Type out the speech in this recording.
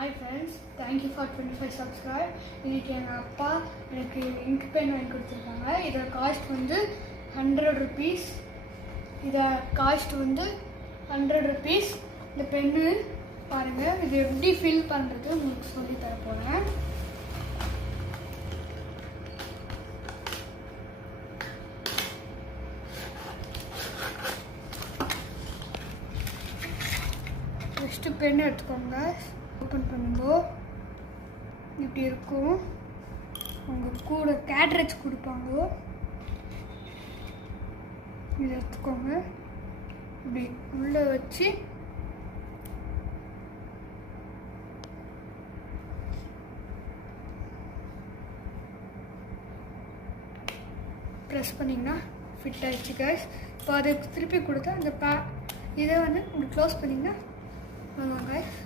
Hi friends, thank you for 25 subscribe. இன்றைக்கி எங்கள் அப்பா எனக்கு இங்க் பென் வாங்கி கொடுத்துருக்காங்க. இதோட காஸ்ட் வந்து 100 ருபீஸ். இதை காஸ்ட் வந்து 100 ருபீஸ். இந்த பென்னு பாருங்கள், இது எப்படி ஃபில் பண்ணுறது உங்களுக்கு சொல்லி தர போகிறேன். ஃபஸ்ட்டு பென் எடுத்துக்கோங்க. ஓப்பன் பண்ணுங்கோ, இப்படி இருக்கும். அவங்க கூட கேட்ரேஜ் கொடுப்பாங்க. இதை எடுத்துக்கோங்க, இப்படி உள்ளே வச்சு ப்ரெஸ் பண்ணிங்கன்னா ஃபிட் ஆகிடுச்சு கைஸ். இப்போ அதை திருப்பி கொடுத்தா அந்த இதை வந்து இப்படி க்ளோஸ் பண்ணிங்கன்னா கைஸ்